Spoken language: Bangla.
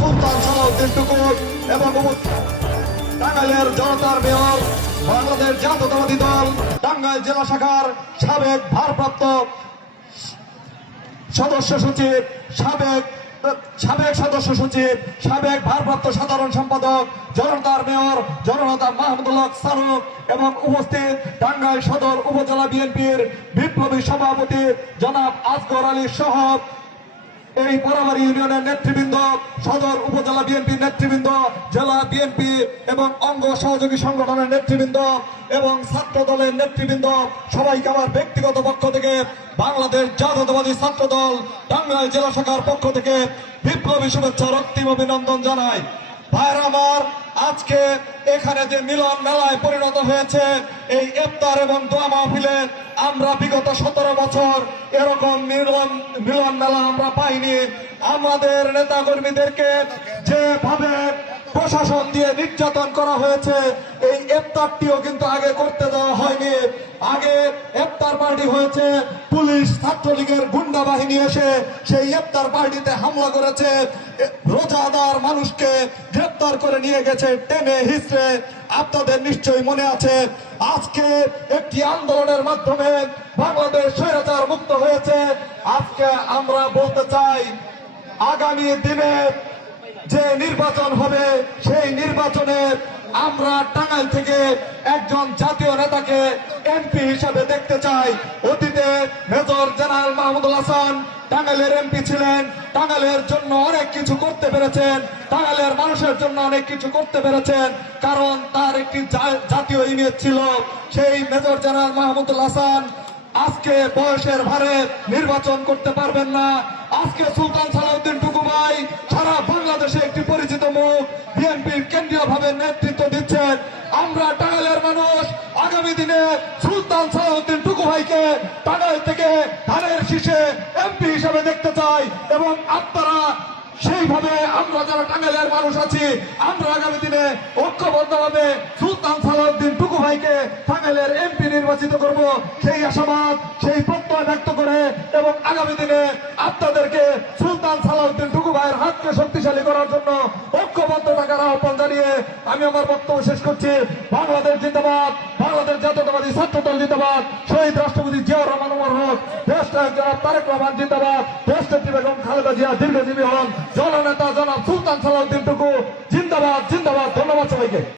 সুলতান সালাউদ্দিন টুকুর এবং টাঙ্গাইলের জনতার মেয়র বাংলাদেশ জাতীয়তাবাদী দল, টাঙ্গাইল জেলা শাখার সাবেক ভারপ্রাপ্ত সদস্য সচিব, সাবেক সাবেক সদস্য সচিব, সাবেক ভারপ্রাপ্ত সাধারণ সম্পাদক, জনতার মেয়র জনতা মাহমুদুল্লাহ সারুক এবং উপস্থিত টাঙ্গাইল সদর উপজেলা বিএনপির বিপ্লবী সভাপতি জনাব আজগর আলী সহ এই বরাবরী ইউনিয়নের নেতৃবৃন্দ, সদর উপজেলা বিএনপি নেতৃবৃন্দ, জেলা বিএনপি এবং অঙ্গ সহযোগী সংগঠনের নেতৃবৃন্দ এবং ছাত্র দলের নেতৃবৃন্দ, সবাইকে আমার ব্যক্তিগত পক্ষ থেকে বাংলাদেশ জাতীয়তাবাদী ছাত্র দল টাঙ্গাইল জেলা শাখার পক্ষ থেকে বিপ্লবী শুভেচ্ছা, রক্তিম অভিনন্দন জানায় ভাইরা আমার আজকে এখানে যে মিলন মেলায় পরিণত হয়েছে, এই ইফতার এবং দোয়া মাহফিলে আমরা বিগত সতেরো বছর এরকম মিলন মিলন মেলা আমরা পাইনি। আমাদের নেতা কর্মীদেরকে যেভাবে প্রশাসন দিয়ে নির্যাতন করা হয়েছে। এই ইফতারটিও কিন্তু আগে করতে দেওয়া হয়নি। আগে ইফতার পার্টি হয়েছে, পুলিশ ছাত্রলীগের গুন্ডা বাহিনী এসে সেই ইফতার পার্টিতে হামলা করেছে। রোজাদার মানুষকে গ্রেপ্তার করে নিয়ে গেছে টেনে হিসড়ে আপনাদের নিশ্চয়ই মনে আছে, আজকে একটি আন্দোলনের মাধ্যমে বাংলাদেশ স্বৈরাচার মুক্ত হয়েছে। আজকে আমরা বলতে চাই, আগামী দিনে যে নির্বাচন হবে, সেই নির্বাচনে আমরা টাঙ্গাইল থেকে একজন জাতীয় নেতাকে এমপি হিসাবে দেখতে চাই। অতীতে মেজর জেনারেল মাহমুদুল হাসান টাঙ্গাইলের এমপি ছিলেন। টাঙ্গাইলের জন্য অনেক কিছু করতে পেরেছেন। টাঙ্গাইলের মানুষের জন্য অনেক কিছু করতে পেরেছেন। কারণ তার একটি জাতীয় ইমেজ ছিল, সেই মেজর জেনারেল মাহমুদুল হাসান। আজকে বয়সের ভারে নির্বাচন করতে পারবেন না। আজকে সুলতান টুকু ভাই সারা বাংলাদেশে একটি পরিচিত মুখ। বিএনপির কেন্দ্রীয় ভাবে নেতৃত্ব দিচ্ছেন আমরা টাঙ্গাইলের মানুষ। আগামী দিনে সুলতান সালাউদ্দিন টুকু ভাইকে টাঙ্গাইল থেকে ধানের শীষে এমপি হিসেবে দেখতে চাই এবং আপনারা সেইভাবে আমরা যারা টাঙ্গাইলের মানুষ আছি, আমরা আগামী দিনে ঐক্যবদ্ধভাবে সুলতান সালাউদ্দিন টুকু ভাইকে টাঙ্গাইলের এমপি নির্বাচিত করব। সেই আশাবাদ, সেই প্রত্যয় ব্যক্ত করে এবং আগামী দিনে আপনাদেরকে সুলতান সালাউদ্দিন টুকু ভাইয়ের হাতকে শক্তিশালী করার জন্য ঐক্যবদ্ধ থাকার আহ্বান জানিয়ে আমি আমার বক্তব্য শেষ করছি। বাংলাদেশ জিন্দাবাদ। বাংলাদেশ জাতীয়তাবাদী ছাত্রদল জিন্দাবাদ। শহীদ রাষ্ট্রপতি জিয়াউর রহমান উমর হক। দেশ জনাব তারেক রহমান জিন্দাবাদ। দেশ নেত্রী বেগম খালেদা জিয়া দীর্ঘজীবী হন। জননেতা জনাব সুলতান সালাউদ্দিন টুকু জিন্দাবাদ জিন্দাবাদ।